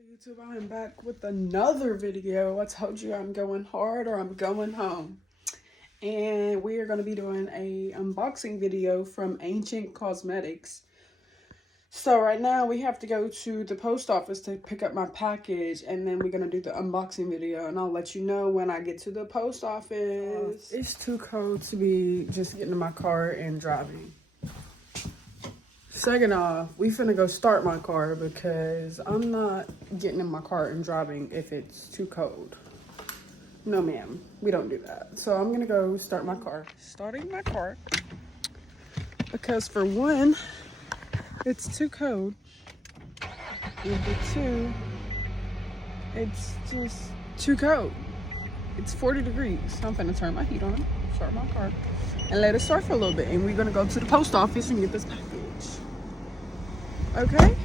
So YouTube, I am back with another video. I told you I'm going hard or I'm going home. And we are going to be doing a unboxing video from Ancient Cosmetics. So right now we have to go to the post office to pick up my package, and then we're going to do the unboxing video, and I'll let you know when I get to the post office. It's too cold to be just getting in my car and driving. Second off, we finna go start my car because I'm not getting in my car and driving if it's too cold. No, ma'am, we don't do that. So I'm gonna go start my car. Starting my car because for one, it's too cold. And for two, it's just too cold. It's 40 degrees. So I'm finna turn my heat on, start my car, and let it start for a little bit. And we're gonna go to the post office and get this package. Okay?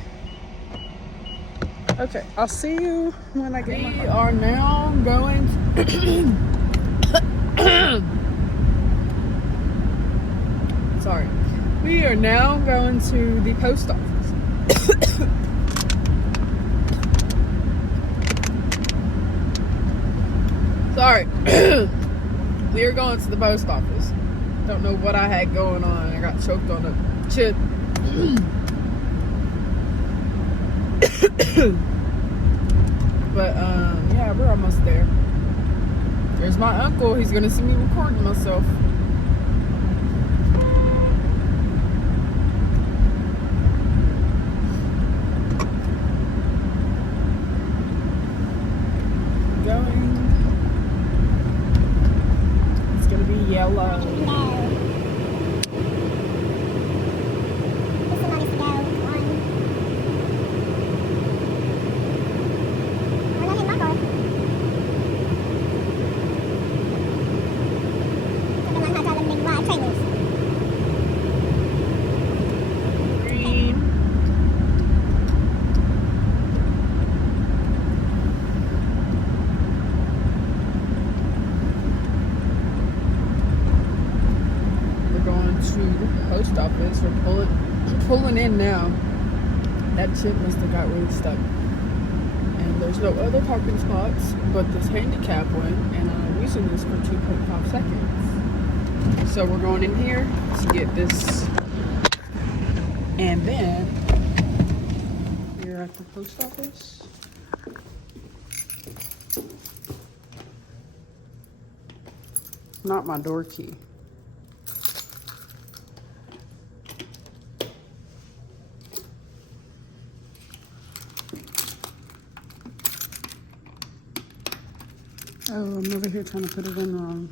Okay, I'll see you when I get my car. We are now going sorry. We are now going to the post office. Sorry. We are going to the post office. Don't know what I had going on. I got choked on a chip. But yeah, we're almost there. There's my uncle. He's gonna see me recording myself. Going. It's gonna be yellow. Post office. We're pulling in now. That chip must have got really stuck. And there's no other parking spots but this handicap one, and I'm using this for 2.5 seconds. So we're going in here to get this, and then we're at the post office. Not my door key. Oh, I'm over here trying to put it in wrong.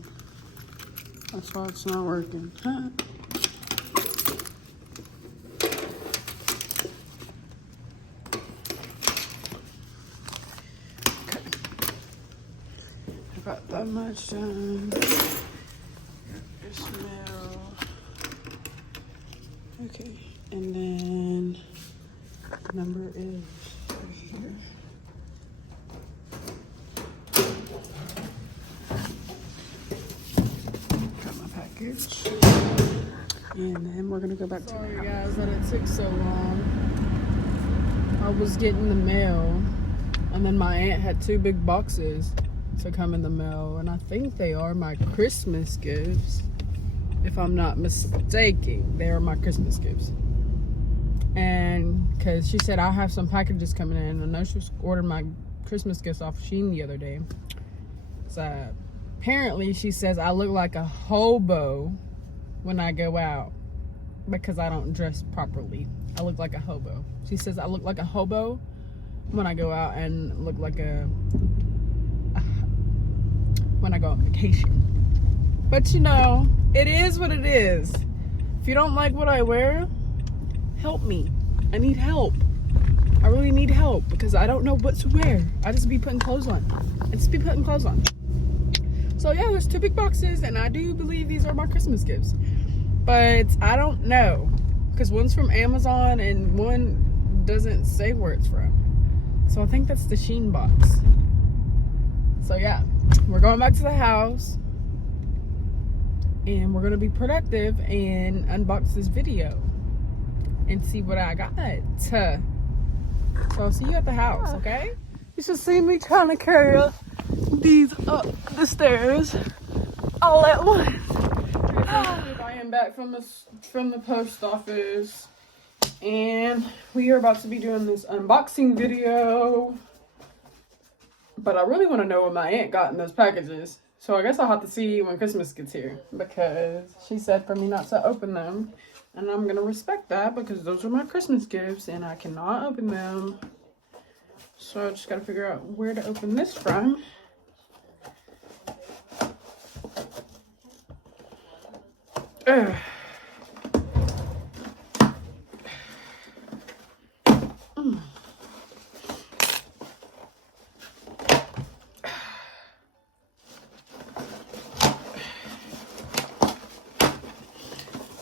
That's why it's not working. Huh? Okay. I got that much done. This mail. Okay, and then the number is right here. And then we're gonna go back to the house. Sorry guys that it took so long. I was getting the mail, and then my aunt had 2 big boxes to come in the mail, and I think they are my Christmas gifts. If I'm not mistaken, they are my Christmas gifts. And because she said I'll have some packages coming in. I know she ordered my Christmas gifts off Shein the other day. So apparently she says I look like a hobo when I go out because I don't dress properly. I look like a hobo. She says I look like a hobo when I go out and look like when I go on vacation. But you know, it is what it is. If you don't like what I wear, help me. I need help. I really need help because I don't know what to wear. I just be putting clothes on. So yeah, there's 2 big boxes, and I do believe these are my Christmas gifts. But I don't know, because one's from Amazon and one doesn't say where it's from. So I think that's the Shein box. So yeah, we're going back to the house, and we're going to be productive and unbox this video and see what I got. So I'll see you at the house, okay? You should see me trying to carry these up the stairs all at once. I am back from the post office, and we are about to be doing this unboxing video. But I really want to know what my aunt got in those packages. So I guess I'll have to see when Christmas gets here, because she said for me not to open them. And I'm going to respect that, because those are my Christmas gifts and I cannot open them. So I just got to figure out where to open this from. Ugh.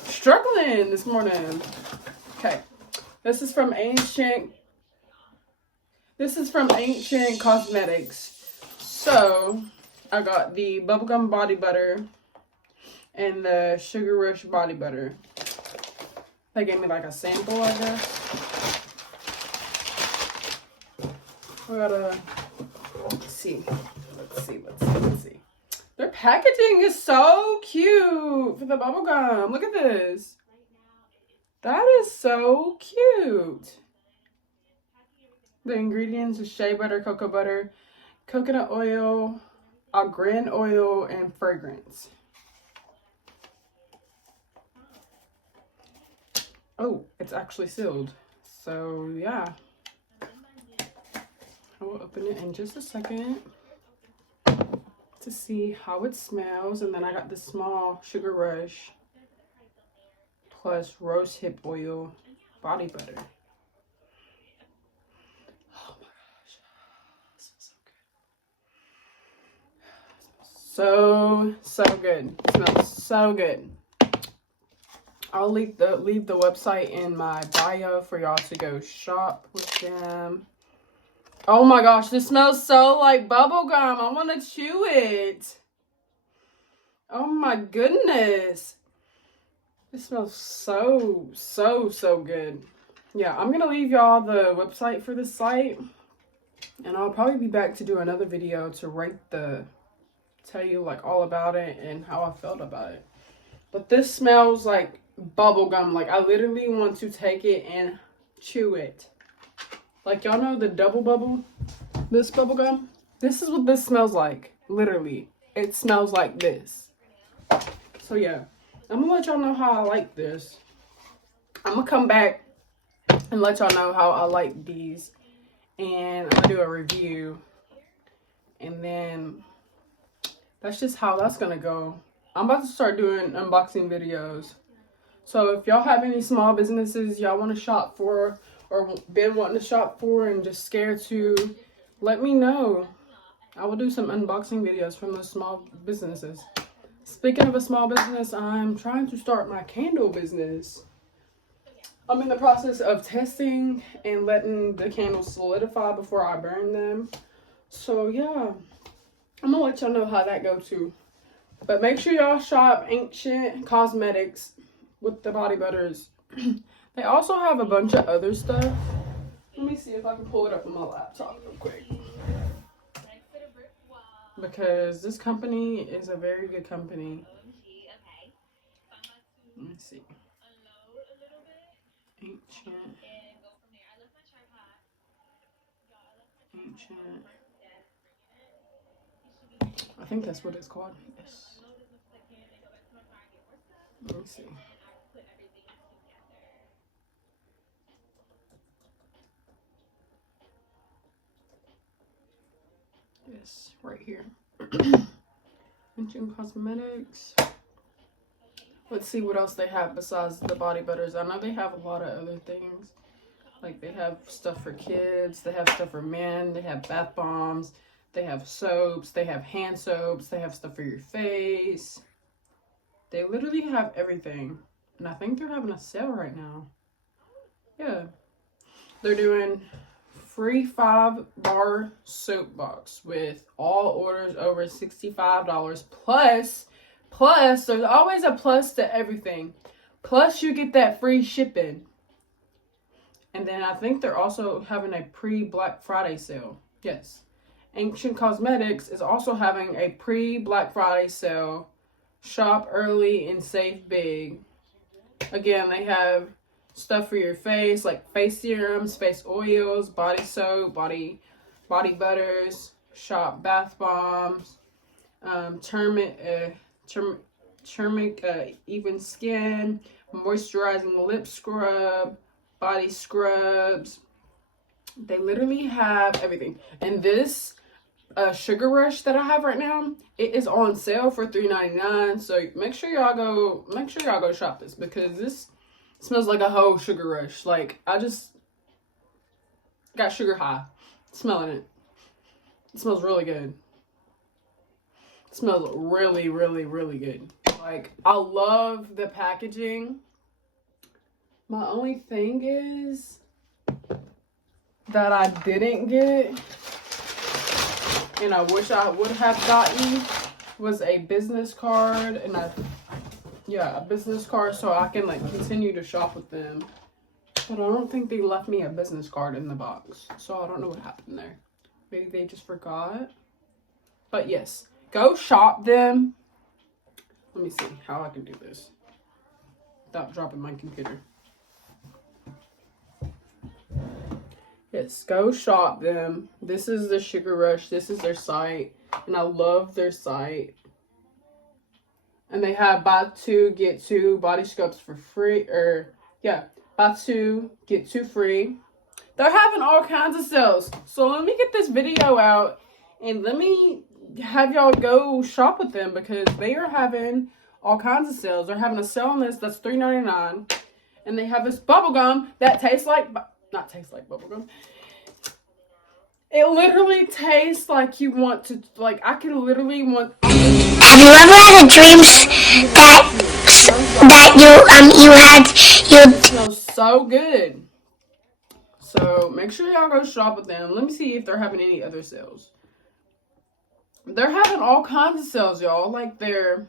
Struggling this morning. Okay, this is from Ancient Cosmetics. So I got the Bubblegum Body Butter and the Sugar Rush Body Butter. They gave me like a sample, I guess. We gotta see. Let's see. Their packaging is so cute for the bubble gum. Look at this. That is so cute. The ingredients are shea butter, cocoa butter, coconut oil, argan oil, and fragrance. Oh, it's actually sealed. So, yeah. I will open it in just a second to see how it smells. And then I got the small Sugar Rush plus rose hip oil body butter. Oh my gosh, this smells so good. It smells so good. I'll leave the website in my bio for y'all to go shop with them. Oh my gosh, this smells so like bubble gum. I want to chew it. Oh my goodness. This smells so good. Yeah, I'm going to leave y'all the website for this site. And I'll probably be back to do another video to tell you like all about it and how I felt about it. But this smells like bubble gum. Like I literally want to take it and chew it. Like y'all know the double bubble, this bubble gum? This is what this smells like. Literally. It smells like this. So yeah, I'm gonna let y'all know how I like this. I'm gonna come back and let y'all know how I like these. And I'm gonna do a review. And then that's just how that's gonna go. I'm about to start doing unboxing videos. So if y'all have any small businesses y'all want to shop for, or been wanting to shop for and just scared to, let me know. I will do some unboxing videos from those small businesses. Speaking of a small business, I'm trying to start my candle business. I'm in the process of testing and letting the candles solidify before I burn them. So yeah, I'm gonna let y'all know how that goes too. But make sure y'all shop Ancient Cosmetics with the body butters. They also have a bunch of other stuff. Let me see if I can pull it up on my laptop real quick. Because this company is a very good company. Let me see. Ancient. I think that's what it's called. Yes. Let me see. Yes, right here. Ancient Cosmetics. Let's see what else they have besides the body butters. I know they have a lot of other things. Like they have stuff for kids, they have stuff for men, they have bath bombs, they have soaps, they have hand soaps, they have stuff for your face. They literally have everything. And I think they're having a sale right now. Yeah. They're doing free 5-bar soap box with all orders over $65. Plus, there's always a plus to everything. Plus, you get that free shipping. And then I think they're also having a pre-Black Friday sale. Yes. Ancient Cosmetics is also having a pre-Black Friday sale. Shop early and save big. Again, they have stuff for your face, like face serums, face oils, body soap, body butters. Shop bath bombs, turmeric, even skin, moisturizing lip scrub, body scrubs. They literally have everything. And this Sugar Rush that I have right now, it is on sale for $3.99. So make sure y'all go shop this, because this smells like a whole Sugar Rush. Like, I just got sugar high smelling it. It smells really good. It smells really, really, really good. Like, I love the packaging. My only thing is that I didn't get, and I wish I would have gotten, was a business card. And a business card, so I can, like, continue to shop with them. But I don't think they left me a business card in the box, so I don't know what happened there. Maybe they just forgot. But yes, go shop them. Let me see how I can do this without dropping my computer. Yes, go shop them. This is the Sugar Rush. This is their site, and I love their site. And they have buy 2 get 2 body scrubs for free, buy 2 get 2 free. They're having all kinds of sales. So let me get this video out and let me have y'all go shop with them, because they are having all kinds of sales. They're having a sale on this that's $3.99, and they have this bubble gum that tastes like, not tastes like bubble gum. It literally tastes like you want to, like, I can literally want. Have you ever had a dreams that It smells so good. So make sure y'all go shop with them. Let me see if they're having any other sales. They're having all kinds of sales, y'all. Like their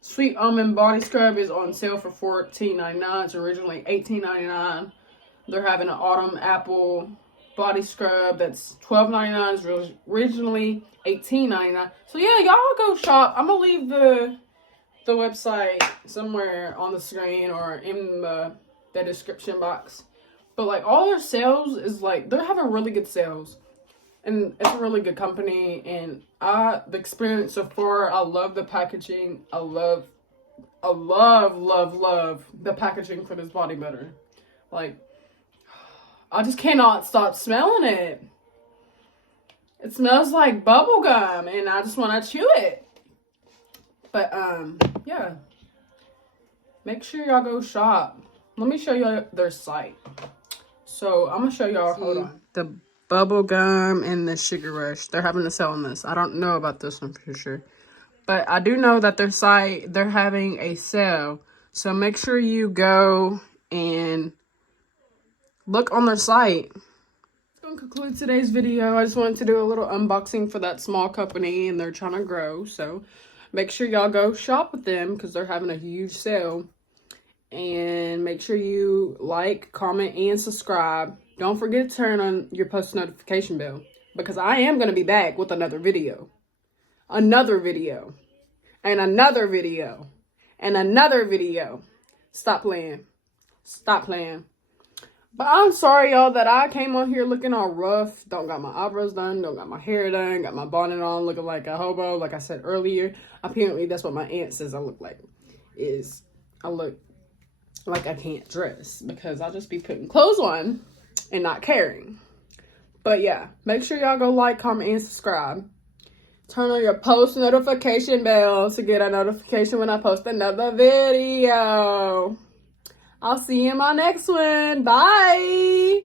Sweet Almond Body Scrub is on sale for $14.99. It's originally $18.99. They're having an Autumn Apple Body Scrub that's $12.99. It's originally $18.99. So yeah, y'all go shop. I'm gonna leave the website somewhere on the screen or in the description box. But like, all their sales is like, they're having really good sales, and it's a really good company. And the experience so far, I love the packaging. I love the packaging for this body butter. Like, I just cannot stop smelling it. It smells like bubble gum, and I just want to chew it. But yeah, make sure y'all go shop. Let me show you their site. So I'm gonna show y'all. Hold on. The bubble gum and the Sugar Rush. They're having a sale on this. I don't know about this one for sure, but I do know that their site, they're having a sale. So make sure you go and look on their site. That's gonna conclude today's video. I just wanted to do a little unboxing for that small company, and they're trying to grow. So make sure y'all go shop with them, because they're having a huge sale. And make sure you like, comment, and subscribe. Don't forget to turn on your post notification bell, because I am going to be back with another video. Another video. And another video. And another video. Stop playing. Stop playing. But I'm sorry, y'all, that I came on here looking all rough. Don't got my eyebrows done. Don't got my hair done. Got my bonnet on looking like a hobo, like I said earlier. Apparently, that's what my aunt says I look like. I look like I can't dress, because I'll just be putting clothes on and not caring. But yeah, make sure y'all go like, comment, and subscribe. Turn on your post notification bell to get a notification when I post another video. I'll see you in my next one. Bye.